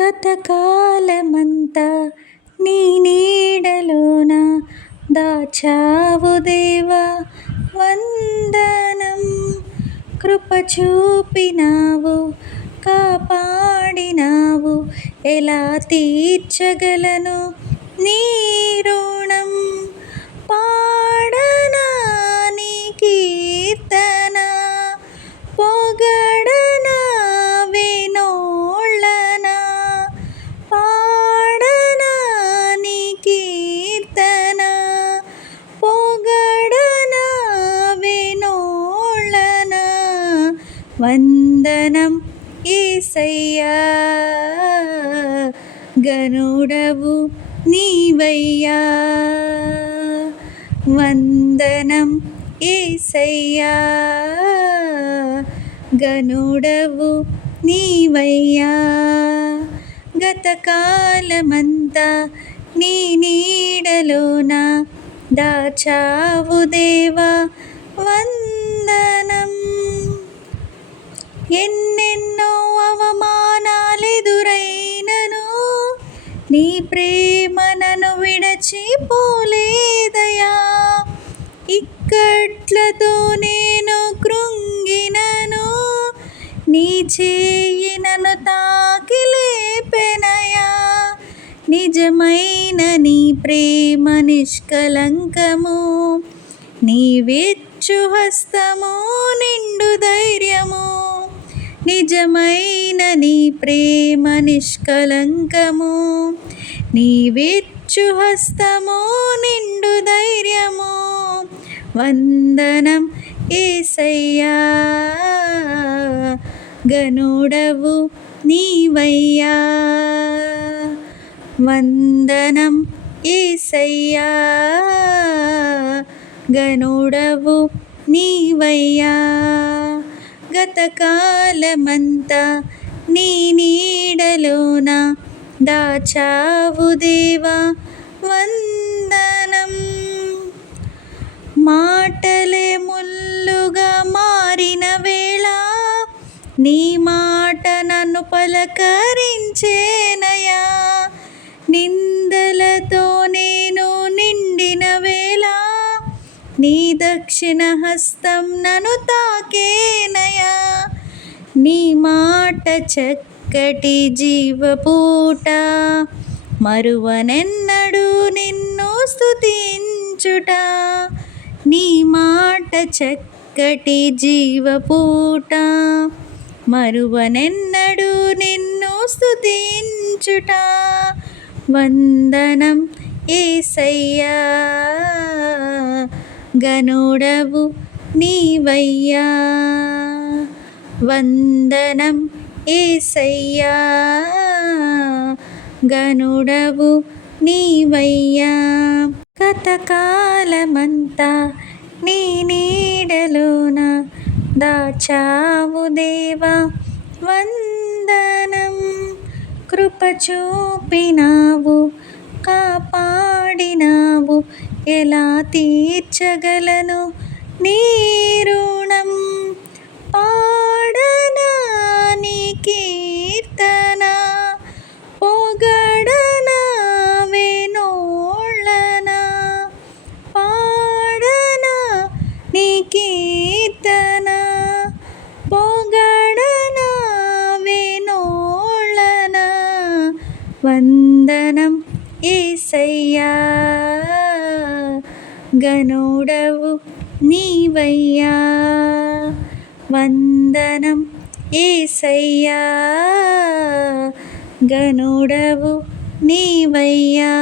గతకాలమంతా నీ నీడలోన దాచావు దేవా వందనం. కృప చూపినావు, కాపాడినావు, ఎలా తీర్చగలను నీ రుణం. పాడనా నీ కీర్తన, పొగడనా వినోళ్ళనా. పాడనా నీ కీర్తన, పొగడనా వినోళ్ళనా. వందనం యేసయ్యా, గనుడవు నీవయ్యా. వందనం యేసయ్యా, గనుడవు నీవయ్యా. గతకాలమంతా నీ నీడలోన దాచావు దేవా వందనం. ఎన్నెన్నో అవమానాలెదురైనను నీ ప్రేమ నన్ను విడచిపోలేదయా. ఇక్కట్లతో నేను కృంగినను, నీ చేయి నన్ను తాకి లేపెనయా. నిజమైన నీ ప్రేమ నిష్కలంకము, నీవిచ్చు హస్తము నిండు ధైర్యము. నిజమైన నీ ప్రేమ నిష్కలంకము, నీవిచ్చు హస్తము నిండు ధైర్యము. వందనం యేసయ్యా, గనుడవు నీవయ్యా. వందనం యేసయ్యా, గనుడవు నీవయ్యా. గతకాలమంతా నీ నీడలోన దాచావు దేవా వందనం. మాటలే ముల్లుగా మారిన వేళ నీ మాట నన్ను పలకరించేనయా. నిందలతో నేను నిండిన వేళ నీ దక్షిణ హస్తం నన్ను తాకేనయా. నీ మాట చక్కటి జీవపూట, మరువనెన్నడు నిన్ను స్తుతించుట. నీ మాట చక్కటి జీవపూట, మరువనెన్నడు నిన్ను స్తుతించుట. వందనం యేసయ్యా, గనుడవు నీవయ్యా. వందనం యేసయ్యా, గనుడవు నీవయ్యా. గతకాలమంతా నీ నీడలోన దాచావు దేవా వందనం. కృప చూపినావు, కాపాడినావు, ఎలా తీర్చగలను నీ రుణం. పాడనా నీ కీర్తన, పొగడనా వినోళ్ళనా. పాడనా నీ కీర్తన, పొగడనా వినోళ్ళనా. వందనం యేసయ్యా, గనుడవు నీవయ్యా. వందనం యేసయ్యా, గనుడవు నీవయ్యా.